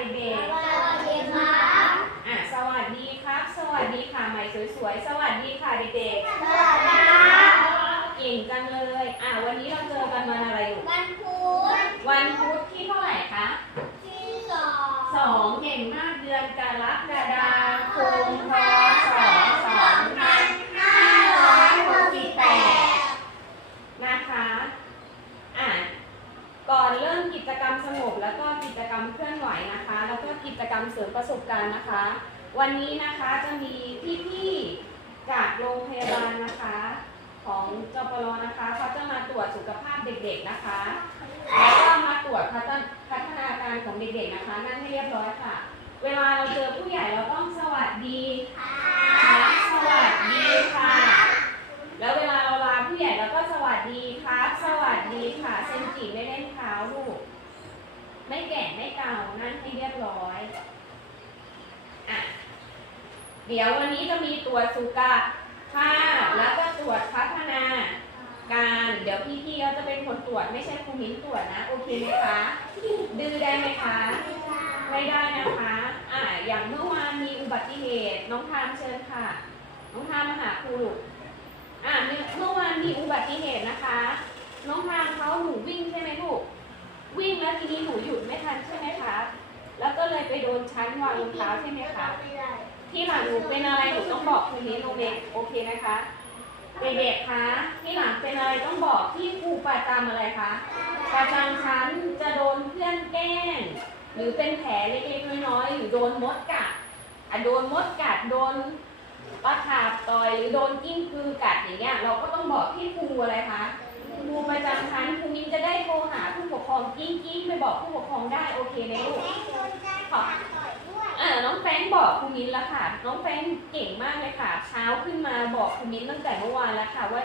เด็กสวัสดีครับๆอะสวัสดีครับ สวัสดีค่ะใหม่สวยๆ สวัสดีค่ะเด็กสวัสดีครับๆเก่งจังเลย อะวันนี้เราเจอกันวันอะไรอยู่วันพุธวันพุธที่เท่าไหร่คะที่สองสองเก่งมากเดือนกรกฎาคมพศสองพันห้าร้อยหกสิบแปดนะคะ อะก่อนเริ่มกิจกรรมสงบแล้วก็กิจกรรมเคลื่อนไหวนะคะ แล้วก็ กิจกรมเสริมประสบการณ์นะคะ วันนี้นะคะจะมีพี่ๆจากโรงพยาบาลนะคะ ของจปรนะคะเขาจะมาตรวจสุขภาพเด็กๆนะคะแล้วก็มาตรวจพัฒนฒนาการของเด็กๆนะคะ นั่นให้เรียบร้อยค่ะ เวลาเราเจอผู้ใหญ่เราต้องสวัสดีครับสวัสดีค่ะ แล้วเวลาเราลาผู้ใหญ่เราก็สวัสดีครับ สวัสดีค่ะเซนจิไม่เล่นเท้าลูก ไม่แก่ไม่เก่านั่นให้เรียบร้อยอะเดี๋ยววันนี้จะมีตรวจสุขภาพแล้วก็ตรวจพัฒนาการ เดี๋ยวพี่ๆเขาจะเป็นคนตรวจไม่ใช่ครูมิ้นตรวจนะ โอเคไหมคะ ดื้อได้ไหมคะ ไม่ได้นะคะ อ่าอย่างเมื่อวานมีอุบัติเหตุน้องทามเชิญค่ะ น้องทามมาหาครูลูกอ่าเมื่อวานมีอุบัติเหตุนะคะ น้องทามเขาหนูวิ่งใช่ไหมลูก แล้วทีนี้หนูหยุดไม่ทันใช่ไหมคะ แล้วก็เลยไปโดนชั้นวางรองเท้าใช่ไหมคะ ที่หลังหนูเป็นอะไรหนูต้องบอกครูนี้โนเบกโอเคไหมคะเด็กๆคะที่หลังเป็นอะไรต้องบอกที่ครูประจำอะไรคะประจำชั้นจะโดนเพื่อนแกล้ง หรือเป็นแผลเล็กๆน้อยๆหรือโดนมดกัดอะโดนมดกัดโดนตะขาบต่อยหรือโดนกิ้งกือกัดอย่างเงี้ยเราก็ต้องบอกที่ครูอะไรคะครูประจำชั้นครูมิ้นจะได้โทรหาผู้ป กครองกิ้งกิ้งไปบอกผู้ปกครองได้โอเคไหมลูกอ่าน้องแฟรงค์บอกครูมิ้นแล้วค่ะ น้องแฟรงค์เก่งมากเลยค่ะ เช้าขึ้นมาบอกครูมิ้นตั้งแต่เมื่อวานแล้วค่ะว่า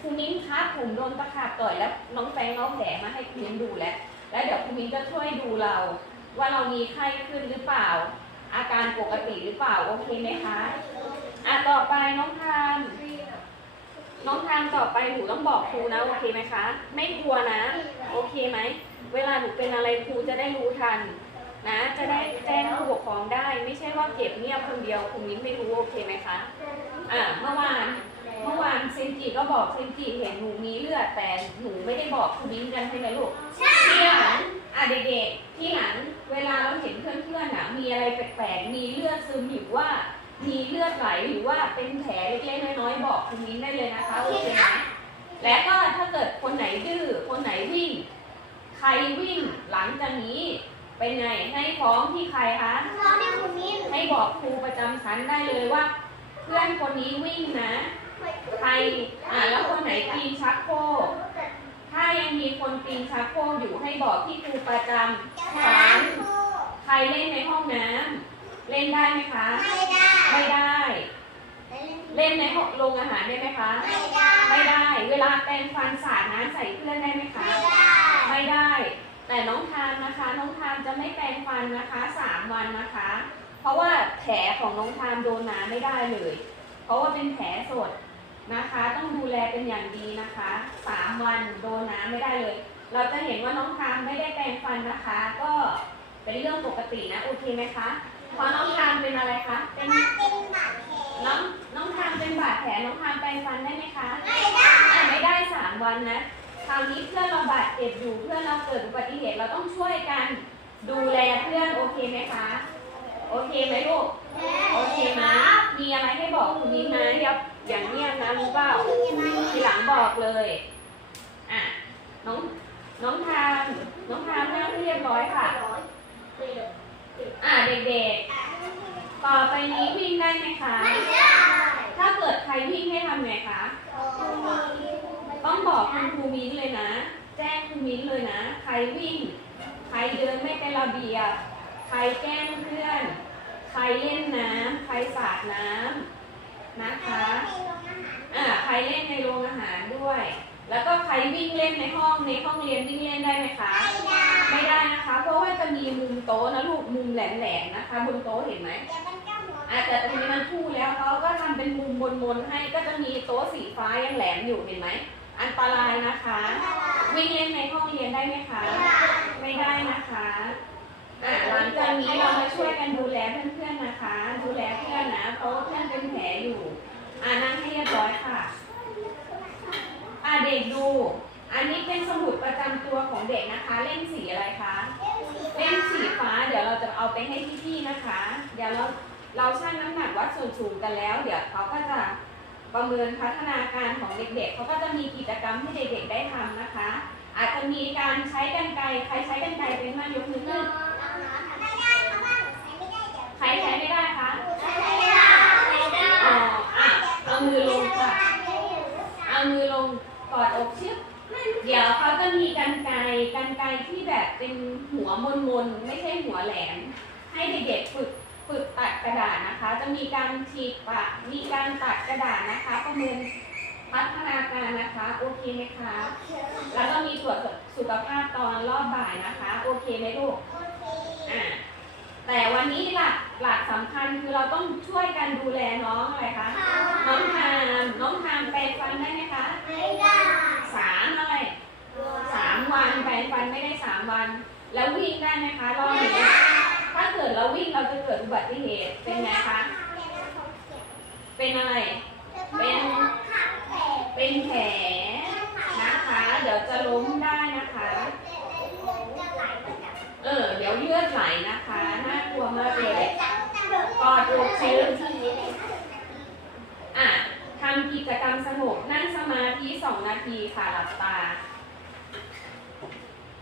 ครูมิ้นคะผมโดนตะขาบต่อยแล้ว น้องแฟรงค์เอาแผลมาให้ครูมิ้นดูแล้ว แล้วเดี๋ยวครูมิ้นจะช่วยดูเรา ว่าเรามีไข้ขึ้นหรือเปล่า อาการปกติหรือเปล่าโอเคไหมคะอะต่อไปน้องทามน้องทามต่อไปหนูต้องบอกครูนะโอเคไหมคะ ไม่กลัวนะ โอเคไหม เวลาหนูเป็นอะไรครูจะได้รู้ทัน นะ จะได้แจ้งผู้ปกครองได้ ไม่ใช่ว่าเก็บเงียบคนเดียวคุณมิ้นไม่รู้โอเคไหมคะอ่าเมื่อวานเมื่อวานเซนจิก็บอกเซนจิเห็นหนูมีเลือดแต่หนูไม่ได้บอกคุณมิ้นกันใช่ไหมลูกที่หลังอะเด็กๆที่หลังเวลาเราเห็นเพื่อนๆอะมีอะไรแปลกๆมีเลือดซึมหรือว่ามีเลือดไหลหรือว่าเป็นแผลเล็กๆน้อยๆบอกคุณมิ้นได้เลยนะคะโอเคไหมและก็ถ้าเกิดคนไหนดื้อคนไหนวิ่ง ใครวิ่งหลังจากนี้เป็นไงให้ฟ้องที่ใครคะให้บอกครูประจำชั้นได้เลยว่า เพื่อนคนนี้วิ่งนะ ใครอ่าแล้วคนไหนปีนชักโครกถ้ายังมีคนปีนชักโครกอยู่ให้บอกที่ครูประจำชั้นใครเล่นในห้องน้ำเล่นได้ไหมคะไม่ได้ เล่นในห้องโรงอาหารได้ไหมคะไม่ได้ เวลาแปรงฟันสาดน้ำใส่เพื่อนได้ไหมคะ ไม่ได้ แต่น้องทามนะคะ น้องทามจะไม่แปรงฟันนะคะสามวันนะคะ เพราะว่าแผลของน้องทามโดนน้ำไม่ได้เลย เพราะว่าเป็นแผลสดนะคะ ต้องดูแลเป็นอย่างดีนะคะสามวันโดนน้ำไม่ได้เลย เราจะเห็นว่าน้องทามไม่ได้แปรงฟันนะคะ ก็เป็นเรื่องปกตินะ โอเคไหมคะเพราะน้องทามเป็นอะไรคะ เป็นน้ ฟันได้ไหมคะอะไม่ได้สามวันนะ คราวนี้เพื่อนเราบาดเจ็บอยู่เพื่อนเราเกิดอุบัติเหตุเราต้องช่วยกันดูแลเพื่อนโอเคไหมคะ โอเคไหมลูก โอเคไหมมีอะไรให้บอกคุณมิ้นนะอย่าอย่างเงียบนะรู้เปล่าทีหลังบอกเลย อะ น้องน้องทามน้องทามนั่งเรียบร้อยค่ะ อะเด็กๆ ต่อไปนี้วิ่งได้ไหมคะถ้า เกิดใครวิ่งให้ทำไงคะ ต้องบอกคุณครูมิ้นเลยนะ แจ้งครูมิ้นเลยนะ ใครวิ่ง ใครเดินไม่เป็นระเบียบ ใครแกล้งเพื่อน ใครเล่นน้ำ ใครสาดน้ำนะคะ อ่า ใครเล่นในโรงอาหารด้วย แล้วก็ใครวิ่งเล่นในห้องในห้องเรียนวิ่งเล่นได้ไหมคะ ไม่ได้นะคะ เพราะว่าจะมีมุมโต๊ะนะลูกมุมแหลมๆนะคะบนโต๊ะเห็นไหมอาจจะตรงนี้มันคู่แล้วเขาก็ทำเป็นมุมบนๆให้ก็จะมีโต๊ะสีฟ้ายังแหลมอยู่เห็นไหมอันตรายนะคะ วิ่งเล่นในห้องเรียนได้ไหมคะ ไม่ได้นะคะอะล้างจากนี้เรามาช่วยกันดูแลเพื่อนๆนะคะ ดูแลเพื่อนนะเพราะเพื่อนเป็นแผลอยู่ อ่านั่งให้เรียบร้อยค่ะ เด็กดู อันนี้เป็นสมุดประจำตัวของเด็กนะคะ เล่มสีอะไรคะ เล่มสีฟ้า เดี๋ยวเราจะเอาไปให้พี่ๆนะคะ เดี๋ยวเราเราชั่งน้ำหนักวัดส่วนสูงกันแล้ว เดี๋ยวเขาก็จะประเมินพัฒนาการของเด็กๆ เขาก็จะมีกิจกรรมให้เด็กๆได้ทำนะคะ อาจจะมีการใช้กรรไกรใครใช้กรรไกรเป็นมางยกมือขึ้น ใครใช้ไม่ได้คะอ๋ออะเอามือลงค่ะ เอามือลง กอดอกชึบเดี๋ยวเขาจะมีกันไกรกันไกรที่แบบเป็นหัวมนมนๆไม่ใช่หัวแหลม ให้เด็กๆฝึกฝึกตัดกระดาษนะคะ จะมีการฉีกปะมีการตัดกระดาษนะคะ ประเมินพัฒนาการนะคะโอเคไหมคะแล้วก็มีตรวจสุขภาพตอนรอบบ่ายนะคะโอเคไหมลูกอะแต่วันนี้หลักหลักสำคัญคือเราต้องช่วยกันดูแลน้องอะไรคะน้องทามน้องทามแปรงฟันได้ไหมคะ สามอะไรสามวันแปรงฟันไม่ได้สามวัน แล้ววิ่งได้ไหมคะรอบนี้ถ้าเกิดเราวิ่งเราจะเกิดอุบัติเหตุเป็นไงคะ เป็นอะไร เป็นแผลนแผล เดี๋ยวจะล้มได้นะคะ เออ เดี๋ยวเลือดไหลนะคะ น่ากลัวมากเลย กอดอกชื้น อะทำกิจกรรมสงบนั่งสมาธิสองนา ทีค่ะหลับตา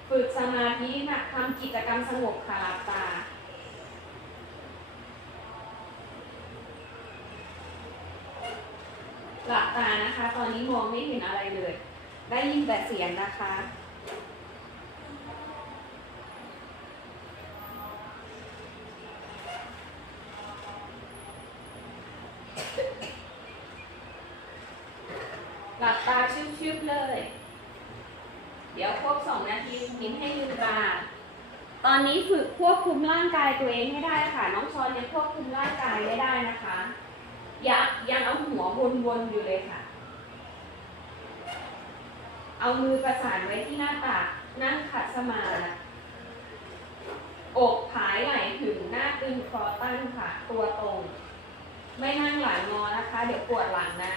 ฝึกสมาธินะทำกิจกรรมสงบค่ะหลับตาหลับตานะคะ ตอนนี้มองไม่เห็นอะไรเลย ได้ยินแต่เสียงนะคะ หลับตาชิบๆเลย เดี๋ยวครบสองนาทีมิ้นให้ลืมตา ตอนนี้ฝึกควบคุมร่างกายตัวเองให้ได้ค่ะ น้องชอนยังควบคุมร่างกายไม่ได้นะคะยังยังเอาหัววนๆอยู่เลยค่ะ เอามือประสานไว้ที่หน้าปากนั่งขัดสมาธิอกผายไหลถึงหน้าตึงคอตั้งค่ะ ตัวตรง ไม่นั่งหลังงอนะคะ เดี๋ยวปวดหลังนะ